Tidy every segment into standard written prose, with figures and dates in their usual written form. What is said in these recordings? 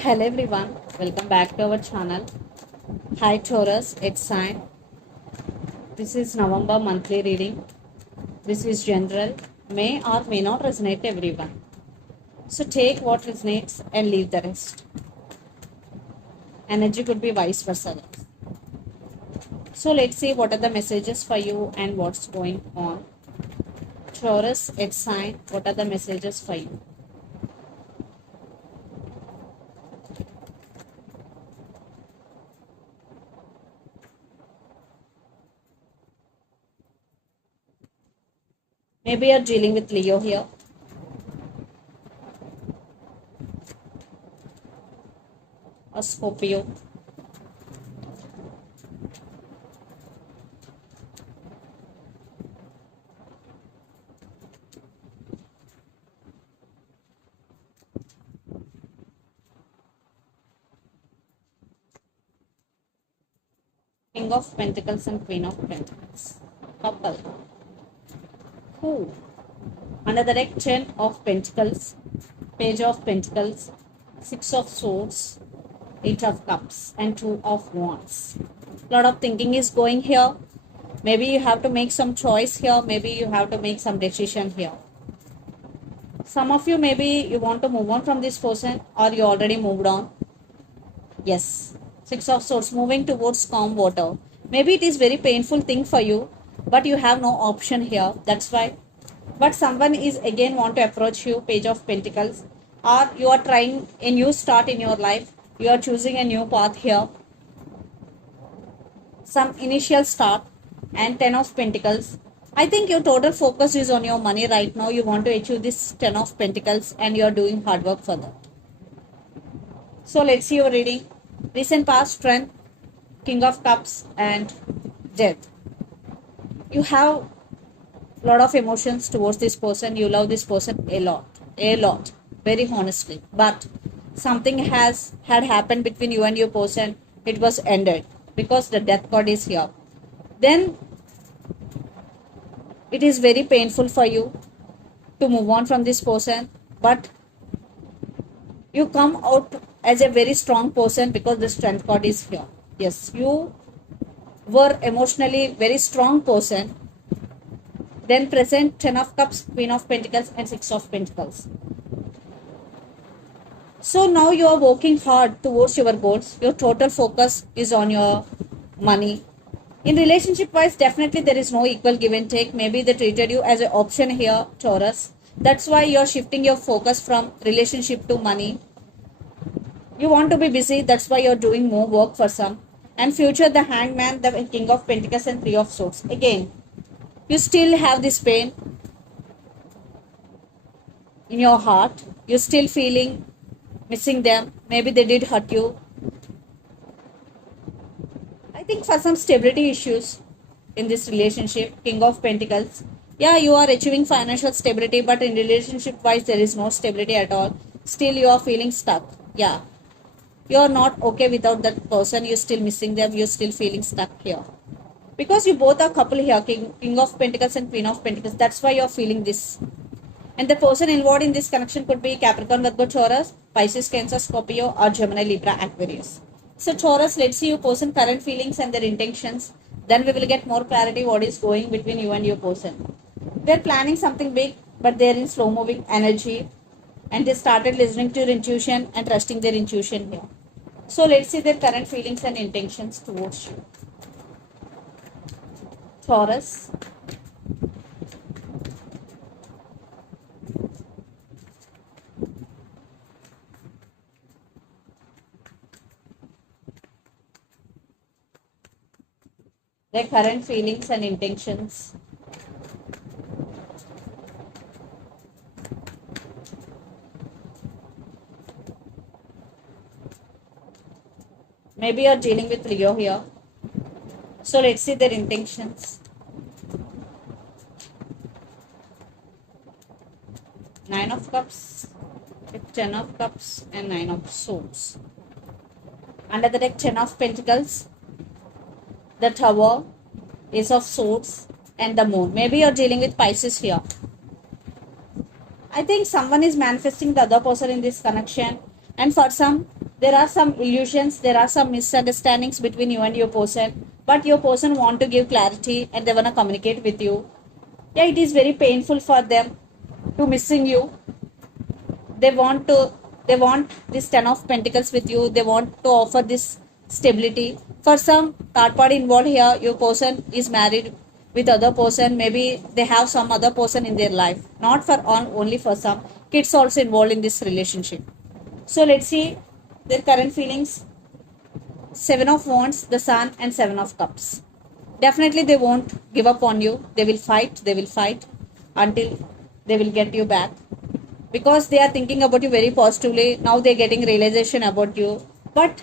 Hello everyone, welcome back to our channel. Hi Taurus, it's sign. This is November monthly reading. This is general, may or may not resonate everyone. So take what resonates and leave the rest. Energy could be vice versa. So let's see what are the messages for you and what's going on. Taurus, it's sign. What are the messages for you? Maybe you're dealing with Leo here. Or Scorpio. King of Pentacles and Queen of Pentacles. Couple. Who? Under the deck, 10 of Pentacles, Page of Pentacles, 6 of Swords, 8 of Cups, and 2 of Wands. Lot of thinking is going here. Maybe you have to make some choice here. Maybe you have to make some decision here. Some of you, maybe you want to move on from this person or you already moved on. Yes. 6 of Swords, moving towards calm water. Maybe it is very painful thing for you, but you have no option here. That's why. But someone is again want to approach you, Page of Pentacles, or you are trying a new start in your life. You are choosing a new path here. Some initial start and 10 of Pentacles. I think your total focus is on your money right now. You want to achieve this 10 of Pentacles and you are doing hard work for that. So let's see your reading. Recent past, strength, King of Cups and Death. You have lot of emotions towards this person. You love this person a lot, very honestly, but something had happened between you and your person. It was ended because the death card is here. Then it is very painful for you to move on from this person, but you come out as a very strong person because the strength card is here. Yes, you were emotionally very strong person. Then present 10 of Cups, Queen of Pentacles and 6 of Pentacles. So now you are working hard towards your goals. Your total focus is on your money. In relationship wise, definitely there is no equal give and take. Maybe they treated you as an option here, Taurus. That's why you're shifting your focus from relationship to money. You want to be busy. That's why you're doing more work for some. And future, the Hangman, the King of Pentacles and 3 of Swords. Again, you still have this pain in your heart. You're still feeling missing them. Maybe they did hurt you. I think for some stability issues in this relationship, King of Pentacles. Yeah, you are achieving financial stability, but in relationship wise, there is no stability at all. Still, you are feeling stuck. Yeah, you are not okay without that person. You're still missing them. You're still feeling stuck here. Because you both are couple here, King of Pentacles and Queen of Pentacles. That's why you're feeling this. And the person involved in this connection could be Capricorn, Virgo, Taurus, Pisces, Cancer, Scorpio, or Gemini, Libra, Aquarius. So Taurus, let's see your person current feelings and their intentions. Then we will get more clarity what is going between you and your person. They're planning something big, but they're in slow moving energy. And they started listening to your intuition and trusting their intuition here. So let's see their current feelings and intentions towards you. Taurus. Their current feelings and intentions. Maybe you're dealing with Leo here. So let's see their intentions. 9 of Cups, 10 of Cups and 9 of Swords. Under the deck, 10 of Pentacles, the Tower, Ace of Swords and the Moon. Maybe you're dealing with Pisces here. I think someone is manifesting the other person in this connection, and for some There are some illusions, there are some misunderstandings between you and your person, but your person want to give clarity and they want to communicate with you. Yeah, it is very painful for them to missing you. They want to, they want this 10 of pentacles with you. They want to offer this stability. For some third party involved here, your person is married with other person. Maybe they have some other person in their life, not for on only for some kids also involved in this relationship. So let's see their current feelings. Seven of wands, the sun, and seven of cups. Definitely they won't give up on you. They will fight until they will get you back, because they are thinking about you very positively. Now they're getting realization about you, but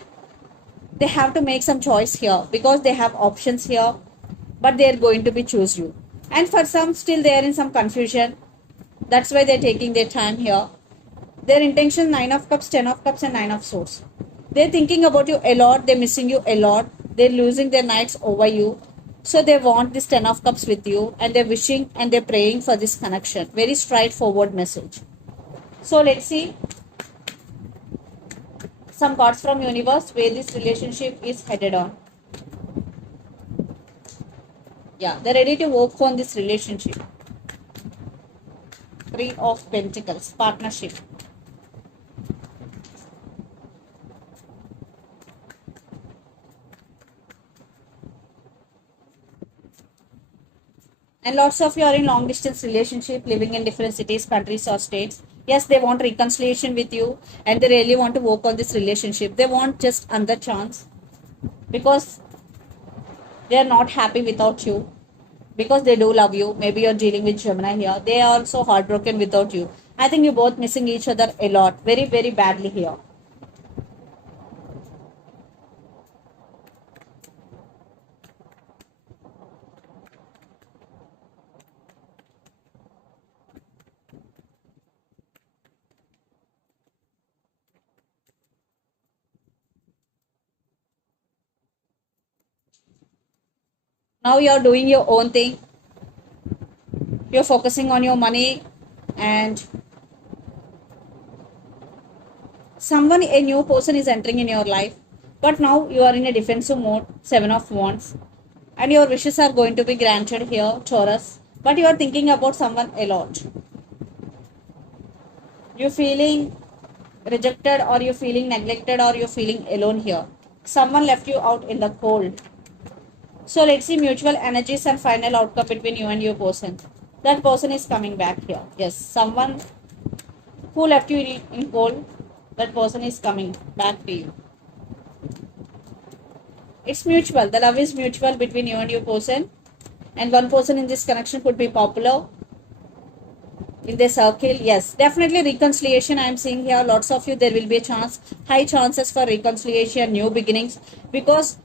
they have to make some choice here because they have options here, but they're going to be choose you. And for some still they are in some confusion. That's why they're taking their time here. Their intention, nine of cups, 10 of cups, and nine of swords. They're thinking about you a lot. They're missing you a lot. They're losing their nights over you. So they want this 10 of cups with you, and they're wishing and they're praying for this connection. Very straightforward message. So let's see some cards from universe where this relationship is headed on. Yeah, they're ready to work on this relationship. Three of Pentacles, partnership. And lots of you are in long distance relationship, living in different cities, countries, or states. Yes, they want reconciliation with you, and they really want to work on this relationship. They want just another chance, because they are not happy without you, because they do love you. Maybe you're dealing with Gemini here. They are also heartbroken without you. I think you're both missing each other a lot, very, very badly here. Now you're doing your own thing. You're focusing on your money, and someone, a new person is entering in your life. But now you are in a defensive mode, seven of wands, and your wishes are going to be granted here, Taurus. But you are thinking about someone a lot. You're feeling rejected, or you're feeling neglected, or you're feeling alone here. Someone left you out in the cold. So let's see mutual energies and final outcome between you and your person. That person is coming back here. Yes, someone who left you in cold, that person is coming back to you. It's mutual. The love is mutual between you and your person. And one person in this connection could be popular in the circle. Yes, definitely reconciliation. I am seeing here lots of you, there will be a chance, high chances for reconciliation, new beginnings, because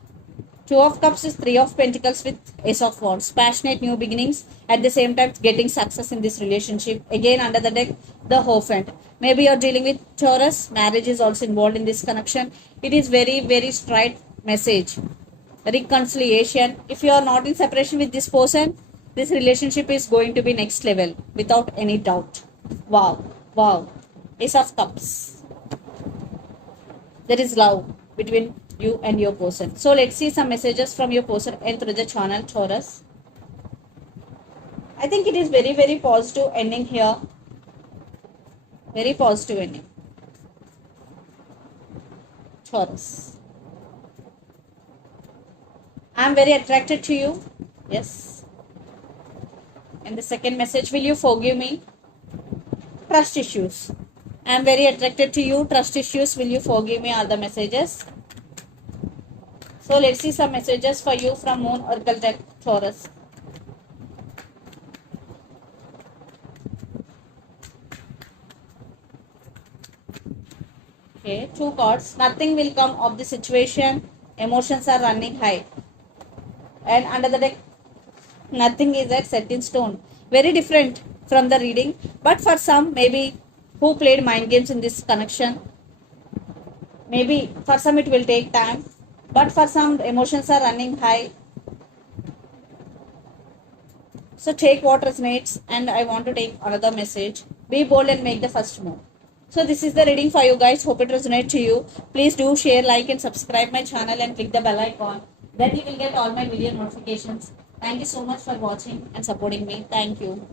two of cups is three of pentacles with ace of wands. Passionate new beginnings, at the same time getting success in this relationship. Again under the deck, the Hierophant. Maybe you're dealing with Taurus. Marriage is also involved in this connection. It is very, very straight message. Reconciliation. If you are not in separation with this person, this relationship is going to be next level without any doubt. Wow, wow. Ace of cups. There is love between you and your person. So let's see some messages from your person and through the channel, Taurus. I think it is very, very positive ending here. Very positive ending. Taurus. I am very attracted to you. Yes. And the second message, will you forgive me? Trust issues. I am very attracted to you. Trust issues. Will you forgive me? Are the messages. So let's see some messages for you from Moon Oracle deck, Taurus. Okay, two cards. Nothing will come of the situation. Emotions are running high. And under the deck, nothing is at set in stone. Very different from the reading. But for some, maybe who played mind games in this connection, maybe for some it will take time. But for some, emotions are running high. So take what resonates. And I want to take another message. Be bold and make the first move. So this is the reading for you guys. Hope it resonates to you. Please do share, like and subscribe my channel and click the bell icon. Then you will get all my video notifications. Thank you so much for watching and supporting me. Thank you.